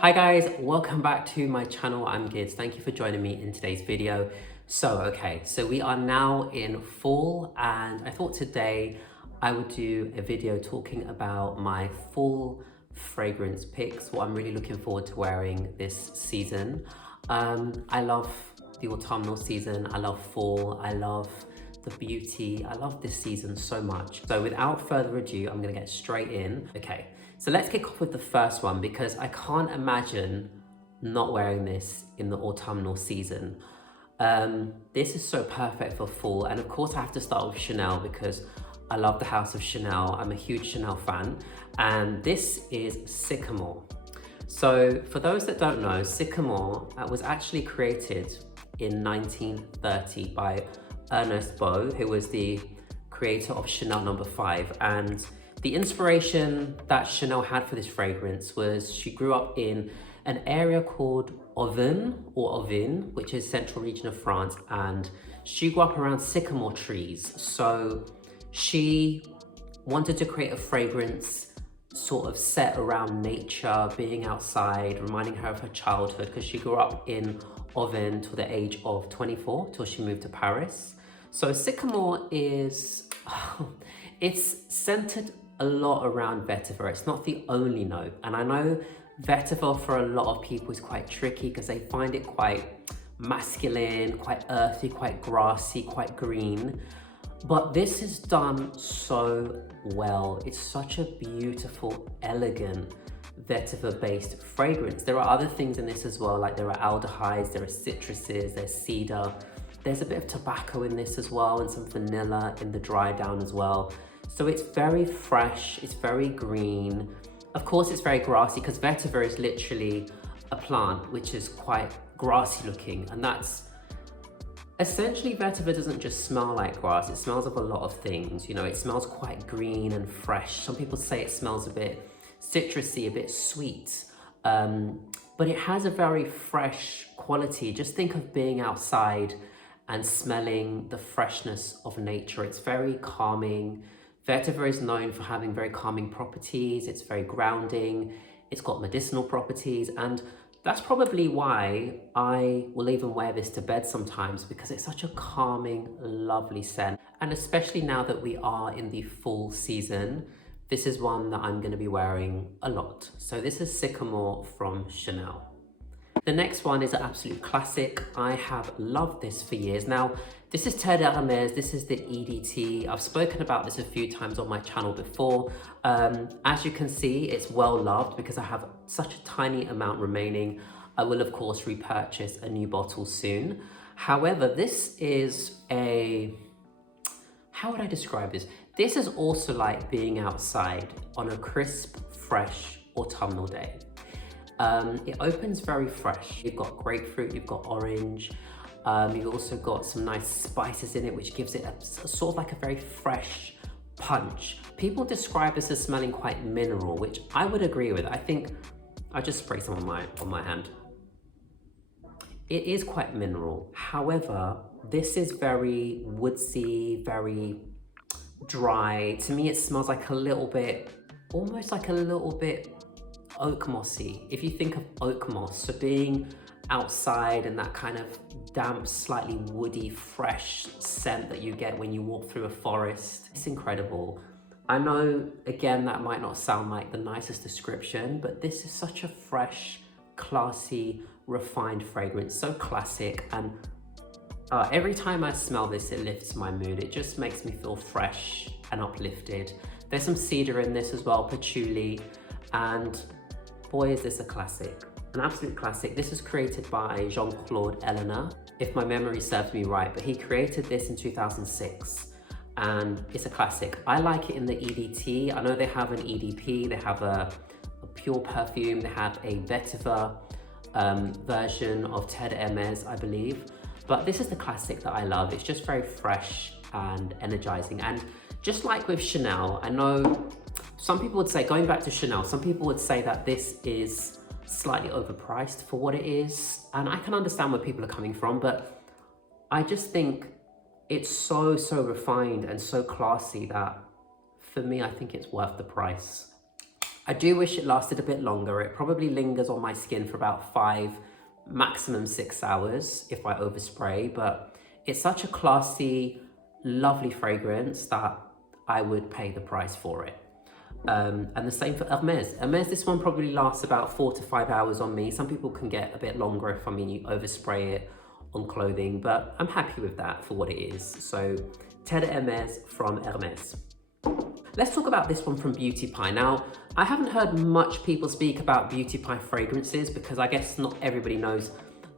Hi guys, welcome back to my channel. I'm Gids. Thank you for joining me in today's video. So we are now in fall and I thought today I would do a video talking about my fall fragrance picks, what I'm really looking forward to wearing this season. I love the autumnal season, I love fall, I love the beauty, I love this season so much. So without further ado, I'm gonna get straight in. Okay, so let's kick off with the first one because I can't imagine not wearing this in the autumnal season. This is so perfect for fall, and of course I have to start with Chanel because I love the house of Chanel. I'm a huge Chanel fan, and this is Sycamore. So for those that don't know, Sycamore was actually created in 1930 by Ernest Beau, who was the creator of Chanel No. 5. And the inspiration that Chanel had for this fragrance was she grew up in an area called Auvin, which is central region of France, and she grew up around sycamore trees. So she wanted to create a fragrance sort of set around nature, being outside, reminding her of her childhood, because she grew up in Auvin till the age of 24, till she moved to Paris. So Sycamore is, it's centered a lot around vetiver. It's not the only note. And I know vetiver for a lot of people is quite tricky because they find it quite masculine, quite earthy, quite grassy, quite green. But this is done so well. It's such a beautiful, elegant vetiver-based fragrance. There are other things in this as well, like there are aldehydes, there are citruses, there's cedar. There's a bit of tobacco in this as well, and some vanilla in the dry down as well. So it's very fresh, it's very green. Of course it's very grassy because vetiver is literally a plant which is quite grassy looking, and that's essentially, vetiver doesn't just smell like grass, it smells of a lot of things. You know, it smells quite green and fresh. Some people say it smells a bit citrusy, a bit sweet, but it has a very fresh quality. Just think of being outside and smelling the freshness of nature. It's very calming. Vetiver is known for having very calming properties. It's very grounding. It's got medicinal properties, and that's probably why I will even wear this to bed sometimes, because it's such a calming, lovely scent. And especially now that we are in the fall season, this is one that I'm going to be wearing a lot. So this is Sycamore from Chanel. The next one is an absolute classic. I have loved this for years. Now, this is Terre de Hermes. This is the EDT. I've spoken about this a few times on my channel before. As you can see, it's well loved because I have such a tiny amount remaining. I will, of course, repurchase a new bottle soon. However, this is a... how would I describe this? This is also like being outside on a crisp, fresh autumnal day. It opens very fresh. You've got grapefruit, you've got orange, you've also got some nice spices in it, which gives it a sort of like a very fresh punch. People describe this as smelling quite mineral, which I would agree with. I think I'll just spray some on my hand. It is quite mineral. However, this is very woodsy, very dry. To me, it smells like a little bit, almost like a little bit oak mossy. If you think of oak moss, so being outside and that kind of damp, slightly woody, fresh scent that you get when you walk through a forest, it's incredible. I know, again, that might not sound like the nicest description, but this is such a fresh, classy, refined fragrance, so classic, and every time I smell this, it lifts my mood. It just makes me feel fresh and uplifted. There's some cedar in this as well, patchouli, and boy, is this a classic, an absolute classic. This was created by Jean-Claude Ellena, if my memory serves me right, but he created this in 2006, and it's a classic. I like it in the EDT. I know they have an EDP, they have a pure perfume, they have a vetiver version of Terre de Hermes, I believe, but this is the classic that I love. It's just very fresh and energizing, and just like with Chanel, I know some people would say, going back to Chanel, some people would say that this is slightly overpriced for what it is. And I can understand where people are coming from, but I just think it's so refined and so classy that for me, I think it's worth the price. I do wish it lasted a bit longer. It probably lingers on my skin for about 5, maximum 6 hours if I overspray, but it's such a classy, lovely fragrance that I would pay the price for it. And the same for Hermes. Hermes, this one probably lasts about 4 to 5 hours on me. Some people can get a bit longer if, I mean, you overspray it on clothing, but I'm happy with that for what it is. So, Terre de Hermes from Hermes. Let's talk about this one from Diptyque. Now, I haven't heard much people speak about Diptyque fragrances because I guess not everybody knows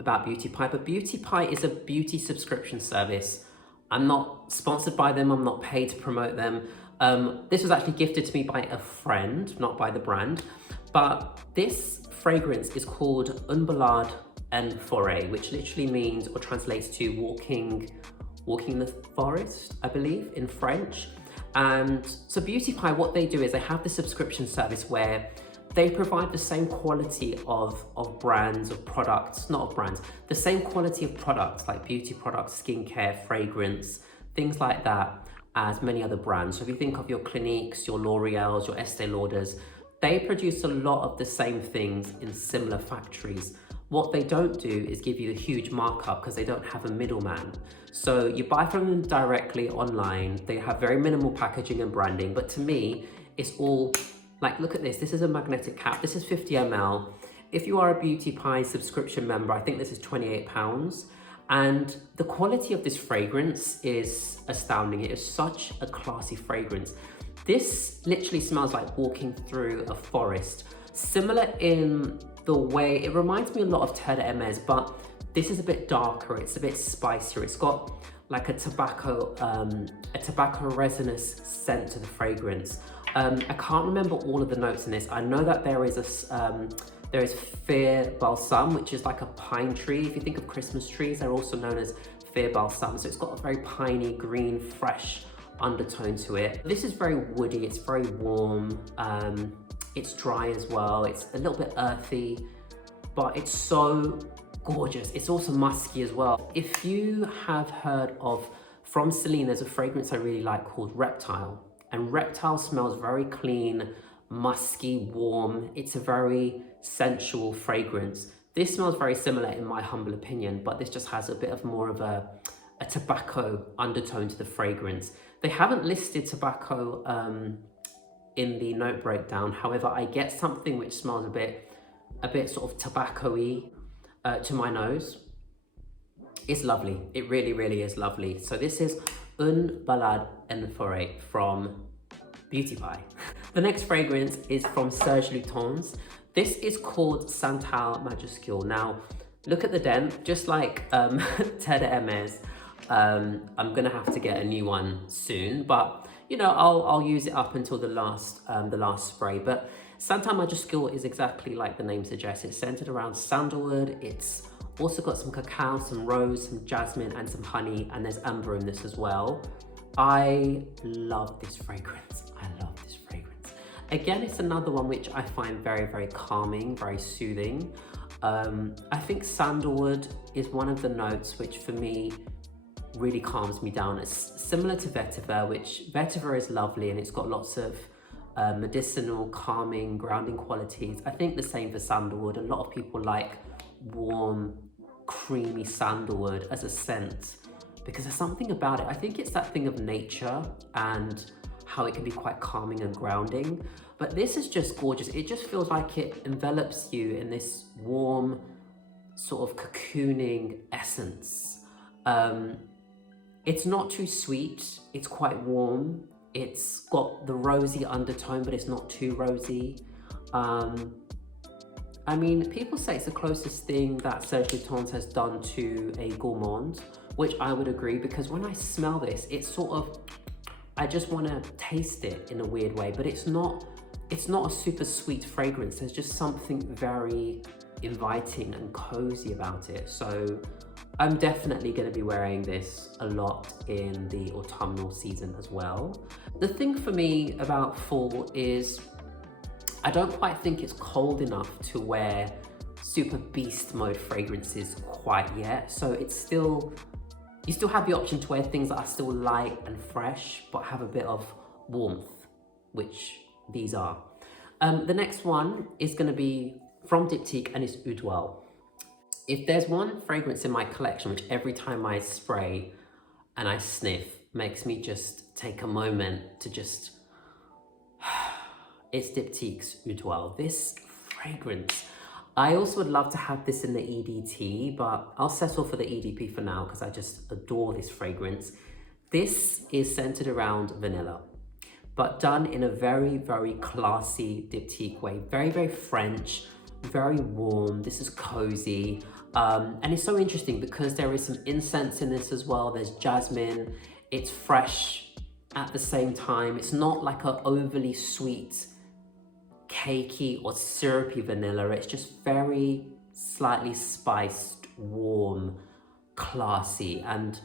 about Diptyque, but Diptyque is a beauty subscription service. I'm not sponsored by them, I'm not paid to promote them. This was actually gifted to me by a friend, not by the brand, but this fragrance is called Balade and Forêt, which literally means or translates to walking in the forest, I believe, in French. And so Diptyque, what they do is they have the subscription service where they provide the same quality of brands, of products, not of brands, the same quality of products like beauty products, skincare, fragrance, things like that as many other brands. So if you think of your Cliniques, your L'Oreals, your Estee Lauders, they produce a lot of the same things in similar factories. What they don't do is give you a huge markup because they don't have a middleman. So you buy from them directly online. They have very minimal packaging and branding, but to me, it's all like, look at this. This is a magnetic cap. This is 50 ml. If you are a Diptyque subscription member, I think this is £28. And the quality of this fragrance is astounding. It is such a classy fragrance. This literally smells like walking through a forest. Similar in the way, it reminds me a lot of Terre de Hermes, but this is a bit darker, it's a bit spicier. It's got like a tobacco resinous scent to the fragrance. I can't remember all of the notes in this. I know that there is Fir Balsam, which is like a pine tree. If you think of Christmas trees, they're also known as Fir Balsam. So it's got a very piney, green, fresh undertone to it. This is very woody, it's very warm. It's dry as well. It's a little bit earthy, but it's so gorgeous. It's also musky as well. If you have heard of, from Celine, there's a fragrance I really like called Reptile. And Reptile smells very clean, musky, warm. It's a very sensual fragrance. This smells very similar in my humble opinion, but this just has a bit of more of a tobacco undertone to the fragrance. They haven't listed tobacco in the note breakdown. However, I get something which smells a bit sort of tobacco-y to my nose. It's lovely. It really, really is lovely. So this is Un Balade en Forêt from Diptyque. The next fragrance is from Serge Lutens. This is called Santal Majuscule. Now, look at the dent, just like Terre de Hermes. I'm gonna have to get a new one soon, but you know, I'll use it up until the last spray. But Santal Majuscule is exactly like the name suggests. It's centered around sandalwood. It's also got some cacao, some rose, some jasmine, and some honey, and there's amber in this as well. I love this fragrance. I love this fragrance. Again, it's another one which I find very, very calming, very soothing. I think sandalwood is one of the notes which for me really calms me down. It's similar to vetiver, which vetiver is lovely and it's got lots of medicinal, calming, grounding qualities. I think the same for sandalwood. A lot of people like warm, creamy sandalwood as a scent because there's something about it. I think it's that thing of nature and how it can be quite calming and grounding. But this is just gorgeous. It just feels like it envelops you in this warm, sort of cocooning essence. It's not too sweet. It's quite warm. It's got the rosy undertone, but it's not too rosy. I mean, people say it's the closest thing that Serge Lutens has done to a gourmand, which I would agree, because when I smell this, it's sort of, I just want to taste it in a weird way, but it's not a super sweet fragrance. There's just something very inviting and cozy about it. So I'm definitely going to be wearing this a lot in the autumnal season as well. The thing for me about fall is I don't quite think it's cold enough to wear super beast mode fragrances quite yet. So it's still, you still have the option to wear things that are still light and fresh, but have a bit of warmth, which these are. The next one is going to be from Diptyque and it's Eau Duelle. If there's one fragrance in my collection which every time I spray and I sniff makes me just take a moment to just, it's Diptyque's Eau Duelle. This fragrance, I also would love to have this in the EDT, but I'll settle for the EDP for now because I just adore this fragrance. This is centered around vanilla, but done in a very, very classy Diptyque way. Very, very French, very warm. This is cozy. And it's so interesting because there is some incense in this as well. There's jasmine. It's fresh at the same time. It's not like an overly sweet, cakey or syrupy vanilla. It's just very slightly spiced, warm, classy, and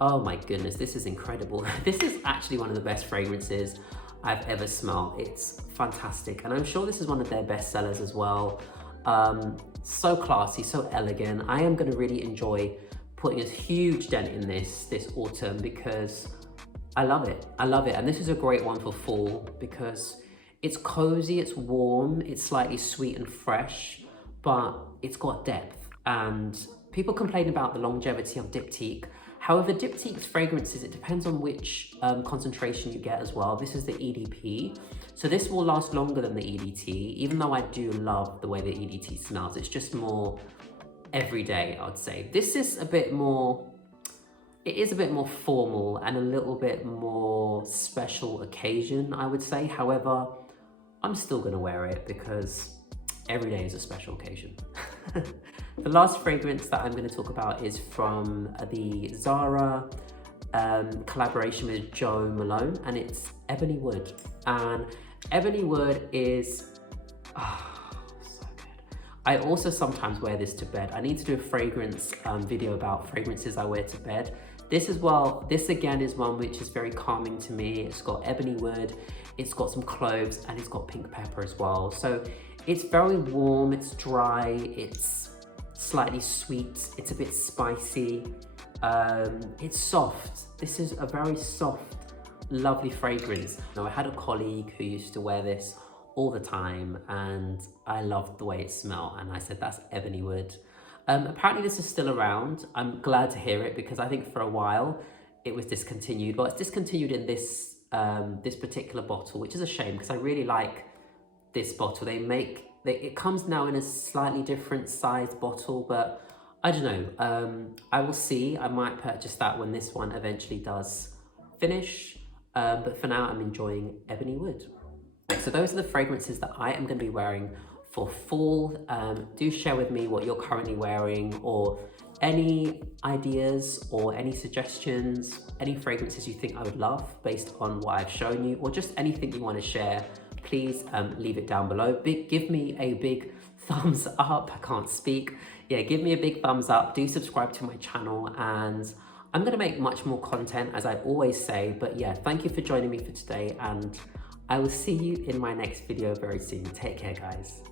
oh my goodness, this is incredible. This is actually one of the best fragrances I've ever smelled. It's fantastic. And I'm sure this is one of their best sellers as well. So classy, so elegant. I am going to really enjoy putting a huge dent in this autumn because I love it. I love it. And this is a great one for fall because it's cozy, it's warm, it's slightly sweet and fresh, but it's got depth. And people complain about the longevity of Diptyque. However, Diptyque's fragrances, it depends on which concentration you get as well. This is the EDP. So this will last longer than the EDT, even though I do love the way the EDT smells. It's just more everyday, I would say. This is a bit more, it is a bit more formal and a little bit more special occasion, I would say. However, I'm still gonna wear it because every day is a special occasion. The last fragrance that I'm going to talk about is from the Zara collaboration with Jo Malone, and it's Ebony Wood. And Ebony Wood is so good. I also sometimes wear this to bed. I need to do a fragrance video about fragrances I wear to bed. This as well, this again is one which is very calming to me. It's got ebony wood, it's got some cloves, and it's got pink pepper as well. So it's very warm, it's dry, it's slightly sweet, it's a bit spicy, it's soft. This is a very soft, lovely fragrance. Now, I had a colleague who used to wear this all the time and I loved the way it smelled, and I said, that's Ebony Wood. Apparently this is still around. I'm glad to hear it because I think for a while it was discontinued. Well, it's discontinued in this this particular bottle, which is a shame because I really like this bottle. It comes now in a slightly different sized bottle, but I don't know. I will see. I might purchase that when this one eventually does finish. But for now, I'm enjoying Ebony Wood. So those are the fragrances that I am going to be wearing for fall. Do share with me what you're currently wearing, or any ideas or any suggestions, any fragrances you think I would love based on what I've shown you, or just anything you want to share. Please leave it down below. Give me a big thumbs up. I can't speak. Yeah, give me a big thumbs up. Do subscribe to my channel, and I'm going to make much more content, as I always say. But yeah, thank you for joining me for today, and I will see you in my next video very soon. Take care, guys.